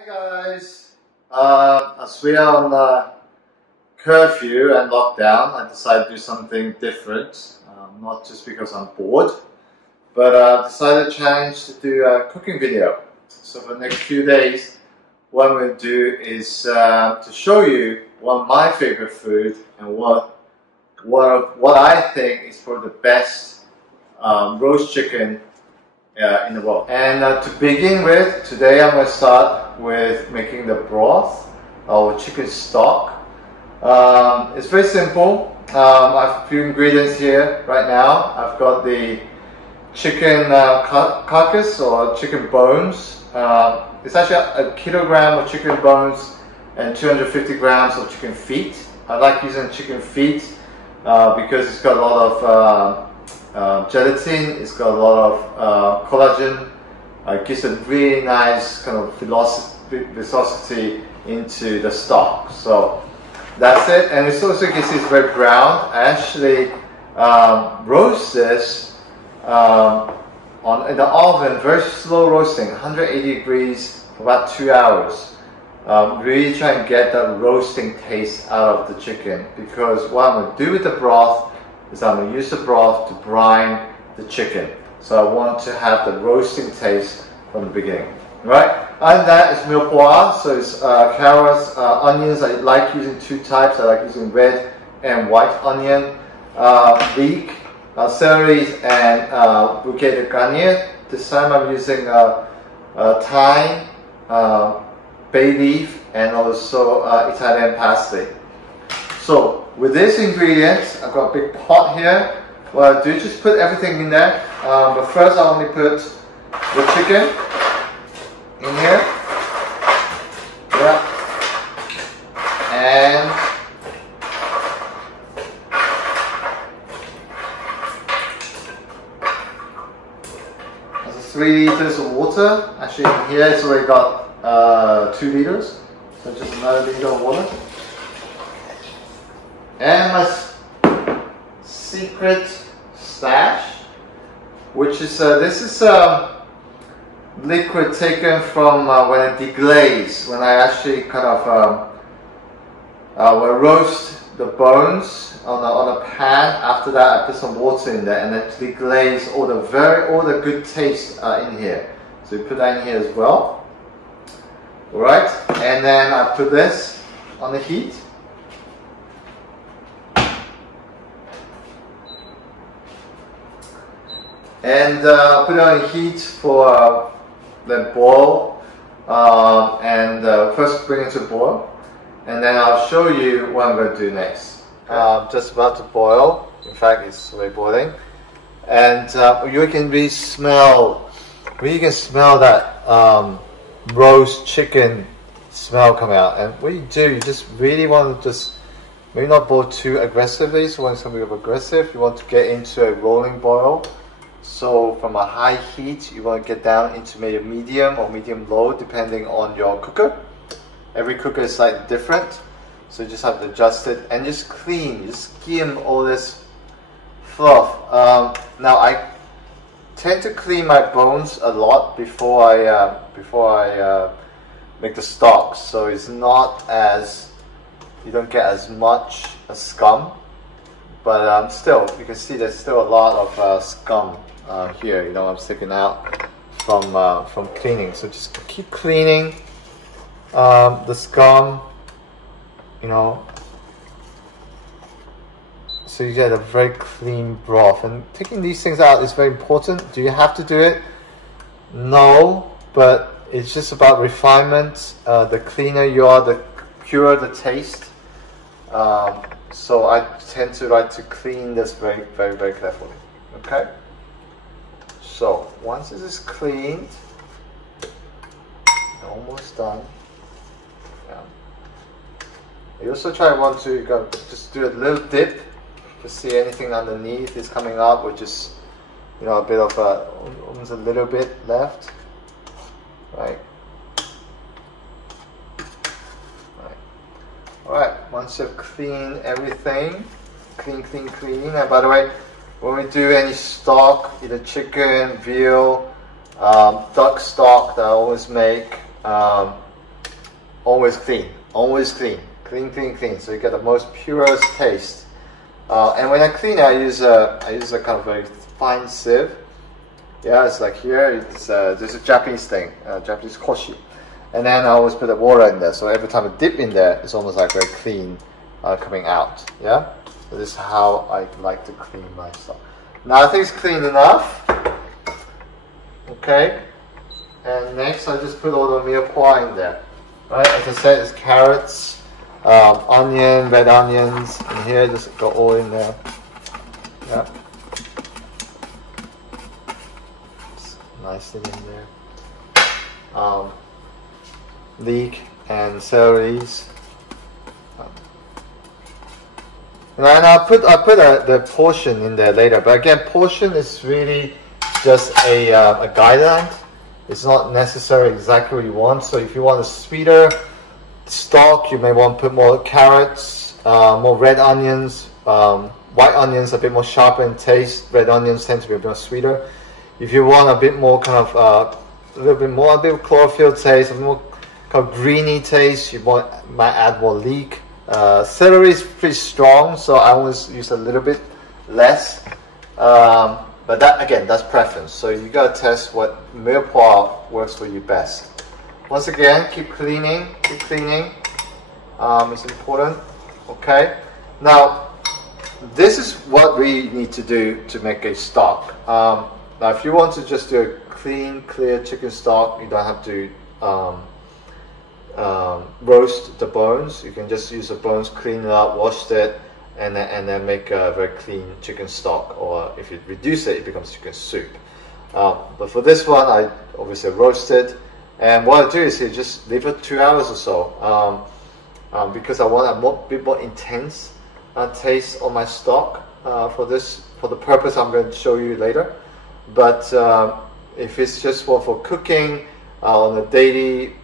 Hi guys, as we are on curfew and lockdown, I decided to do something different, not just because I'm bored, but decided to challenge to do a cooking video. So for the next few days, what I'm going to do is to show you one of my favorite food and what I think is probably the best roast chicken in the world. And to begin with, today I'm going to start with making the broth or chicken stock. It's very simple. I have a few ingredients here right now. I've got the chicken carcass or chicken bones. It's actually a kilogram of chicken bones and 250 grams of chicken feet. I like using chicken feet because it's got a lot of gelatin, it's got a lot of collagen. It gives a really nice kind of viscosity into the stock. So that's it, and it also gets this very brown. I actually roast this in the oven, very slow roasting, 180 degrees for about 2 hours. Really try and get that roasting taste out of the chicken, because what I'm going to do with the broth is I'm going to use the broth to brine the chicken. So I want to have the roasting taste from the beginning. Right? And that is mirepoix, so it's carrots, onions. I like using two types. I like using red and white onion, leek, celery, and bouquet de garnier. This time I'm using thyme, bay leaf, and also Italian parsley. So with these ingredients, I've got a big pot here. What I do is just put everything in there. But first I only put the chicken in here. Yeah. And there's 3 liters of water. Actually in here it's already got 2 liters. So just another liter of water. And my secret stash, which is this is liquid taken from when I deglaze, when I actually kind of will roast the bones on a pan. After that I put some water in there and then deglaze all the good taste in here. So you put that in here as well. Alright, and then I put this on the heat. And put it on heat for the boil, and first bring it to boil, and then I'll show you what I'm going to do next. Just about to boil. In fact, it's already boiling, and you can really smell that roast chicken smell come out. And what you do, you just really want to just maybe not boil too aggressively. So when it's going to be aggressive, you want to get into a rolling boil. So from a high heat, you want to get down into maybe medium or medium low, depending on your cooker. Every cooker is slightly different, so you just have to adjust it and just clean, just skim all this fluff. Now I tend to clean my bones a lot before I make the stock, so it's not as, you don't get as much scum. But still, you can see there's still a lot of scum here. You know, I'm sticking out from cleaning. So just keep cleaning the scum. You know, so you get a very clean broth. And taking these things out is very important. Do you have to do it? No, but it's just about refinement. The cleaner you are, the purer the taste. So I tend to like to clean this very, very, very carefully. Okay. So once this is cleaned, almost done. Yeah. You also want to just do a little dip to see anything underneath is coming up, which is, you know, a bit of almost a little bit left, right? Alright, once you've cleaned everything, clean. And by the way, when we do any stock, either chicken, veal, duck stock that I always make, always clean, clean. So you get the most purest taste. And when I clean it, I use a kind of very fine sieve. Yeah, it's like here. It's this is a Japanese thing, Japanese koshi. And then I always put the water in there. So every time I dip in there, it's almost like very clean coming out. Yeah. So this is how I like to clean my stuff. Now I think it's clean enough. Okay. And next I just put all the mirepoix in there. Right. As I said, it's carrots, onion, red onions, and here just go all in there. Yeah. Nicely in there. Leek and celeries. And I put the portion in there later, but again, portion is really just a guideline. It's not necessarily exactly what you want. So if you want a sweeter stock, you may want to put more carrots, more red onions, white onions a bit more sharper in taste. Red onions tend to be a bit more sweeter. If you want a bit more kind of a little bit more, a bit of chlorophyll taste, a bit more kind of greeny taste, you might add more leek. Celery is pretty strong, so I always use a little bit less. But that, again, that's preference. So you gotta test what mirepoix works for you best. Once again, keep cleaning. It's important. Okay. Now, this is what we need to do to make a stock. Now, if you want to just do a clean, clear chicken stock, you don't have to roast the bones. You can just use the bones, clean it up, wash it, and then make a very clean chicken stock. Or if you reduce it, it becomes chicken soup. But for this one, I obviously roast it. And what I do is you just leave it 2 hours or so, because I want a bit more intense taste on my stock for the purpose I'm going to show you later. But if it's just for cooking on a daily,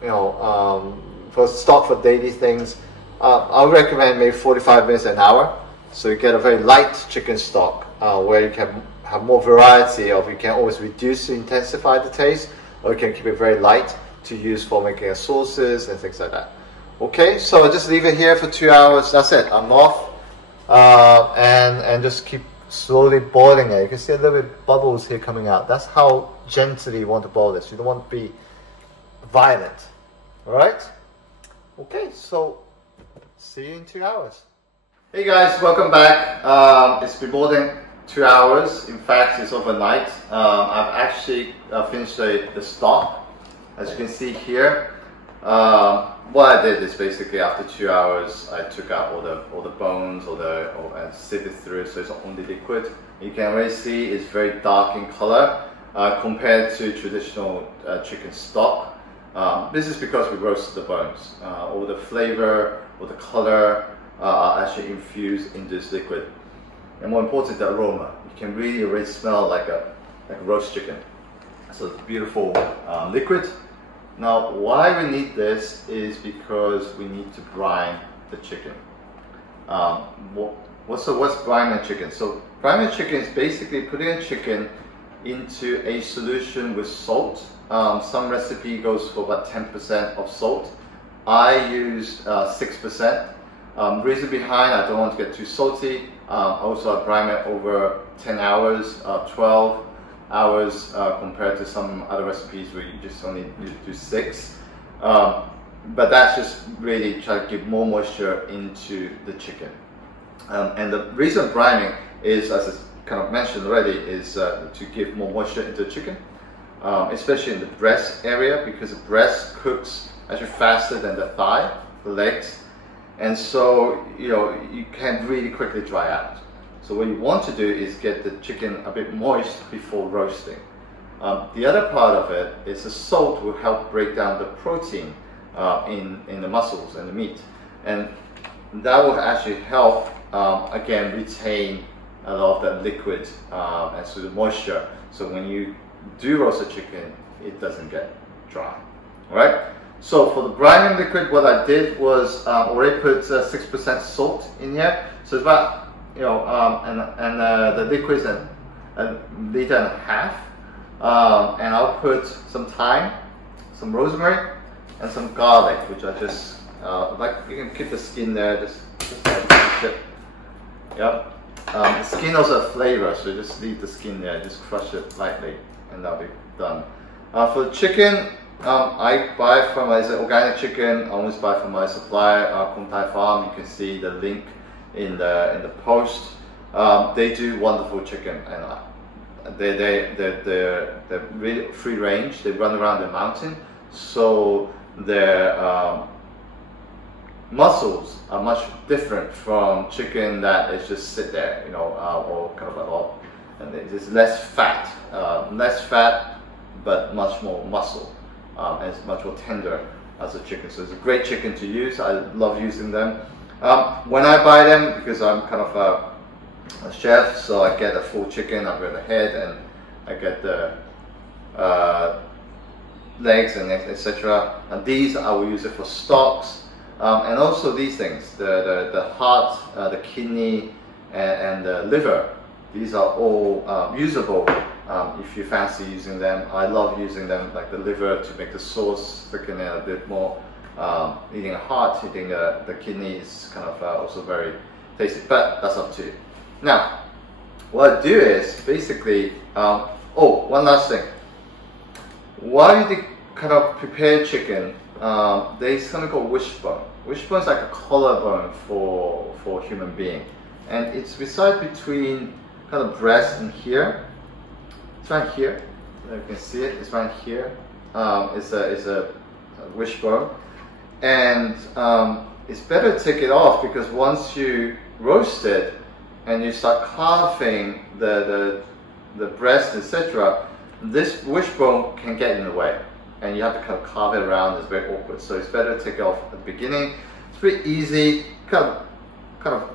for stock for daily things, I would recommend maybe 45 minutes an hour. So you get a very light chicken stock where you can have more variety of. You can always reduce to intensify the taste, or you can keep it very light to use for making sauces and things like that. Okay, so I just leave it here for 2 hours. That's it. I'm off, and just keep slowly boiling it. You can see a little bit bubbles here coming out. That's how gently you want to boil this. You don't want to be violent. All right. Okay, so see you in 2 hours. Hey guys, welcome back. It's been more than 2 hours. In fact, it's overnight. I've actually finished the stock. As you can see here, what I did is basically after 2 hours, I took out all the bones and sieved it through, so it's only liquid. You can already see it's very dark in color compared to traditional chicken stock. This is because we roasted the bones. All the flavor, all the color are actually infused in this liquid. And more important, the aroma. You can really already smell like a roast chicken. So it's beautiful liquid. Now, why we need this is because we need to brine the chicken. What's brining chicken? So brining chicken is basically putting a chicken into a solution with salt. Some recipe goes for about 10% of salt. I use 6%. Reason behind, I don't want to get too salty. Also, I brine it over 10 hours, 12 hours compared to some other recipes where you just only need to do 6. But that's just really try to give more moisture into the chicken. And the reason of brining is, as I kind of mentioned already, is to give more moisture into the chicken, especially in the breast area, because the breast cooks actually faster than the thigh, the legs. And so, you can really quickly dry out. So what you want to do is get the chicken a bit moist before roasting. The other part of it is the salt will help break down the protein in the muscles and the meat. And that will actually help, again, retain a lot of that liquid and so the moisture. So when you do roast the chicken, it doesn't get dry. All right? So for the brining liquid, what I did was already put 6% salt in here. So it's about, the liquid's a liter and a half. And I'll put some thyme, some rosemary, and some garlic, which I just like. You can keep the skin there, just like it. Yep. The skin also has flavor, so just leave the skin there, just crush it lightly, and that'll be done. For the chicken, I buy from it's organic chicken. I always buy from my supplier, Klong Phai Farm. You can see the link in the post. They do wonderful chicken, and they're really free range. They run around the mountain, so their muscles are much different from chicken that is just sit there, you know, or kind of a lot, and it's less fat, but much more muscle, and it's much more tender as a chicken. So it's a great chicken to use. I love using them. When I buy them, because I'm kind of a chef, so I get a full chicken. I get the head, and I get the legs and etc. And these I will use it for stocks. And also these things, the heart, the kidney, and the liver, these are all usable if you fancy using them. I love using them, like the liver, to make the sauce thicken it a bit more. Eating the heart, eating the kidney is kind of also very tasty, but that's up to you. Now, what I do is basically, oh, one last thing. While you kind of prepare chicken, there's something called wishbone. Wishbone is like a collarbone for a human being, and it's beside between kind of breast and here. It's right here. You can see it. It's right here. It's a wishbone, and it's better to take it off, because once you roast it and you start carving the breast, etc., this wishbone can get in the way, and you have to kind of carve it around. It's very awkward, so it's better to take it off at the beginning. It's pretty easy. Kind of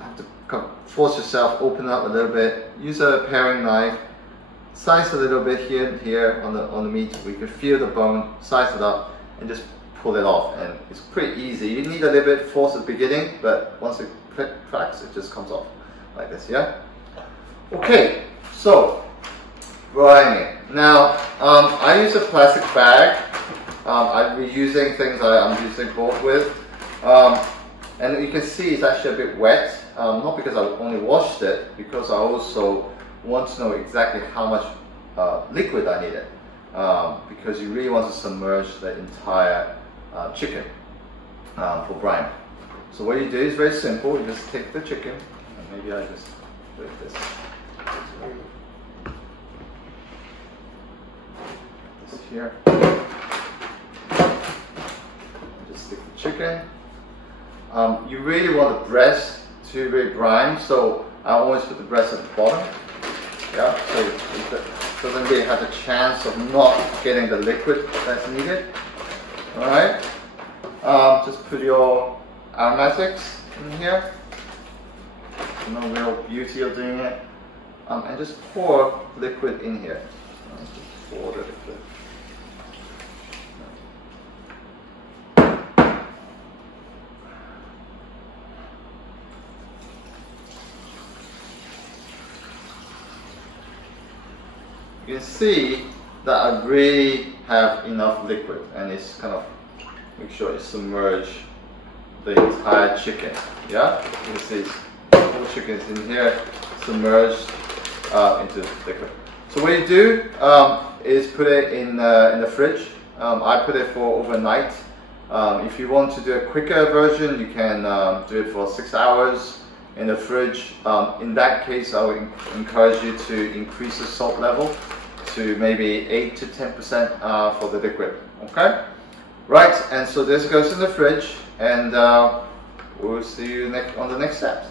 have to kind of force yourself, open it up a little bit. Use a paring knife, slice a little bit here and here on the meat. We can feel the bone, slice it up, and just pull it off. And it's pretty easy. You need a little bit of force at the beginning, but once it cracks, it just comes off like this. Yeah. Okay. So, brining. Now, I use a plastic bag. I'm reusing things I'm using both with. And you can see it's actually a bit wet. Not because I only washed it, because I also want to know exactly how much liquid I needed. Because you really want to submerge the entire chicken for brine. So what you do is very simple. You just take the chicken, and maybe I just do this. Here. Just stick the chicken. You really want the breast to really brine, so I always put the breast at the bottom. Yeah, so it doesn't really have a chance of not getting the liquid that's needed. Alright. Just put your aromatics in here. No real beauty of doing it. And just pour liquid in here. Just pour the liquid. You can see that I really have enough liquid, and it's kind of make sure it submerge the entire chicken. Yeah, you can see the whole chicken is in here, submerged into liquid. So what you do is put it in the fridge. I put it for overnight. If you want to do a quicker version, you can do it for 6 hours in the fridge. In that case, I would encourage you to increase the salt level to maybe 8 to 10% for the liquid. Okay? Right, and so this goes in the fridge, and we'll see you on the next step.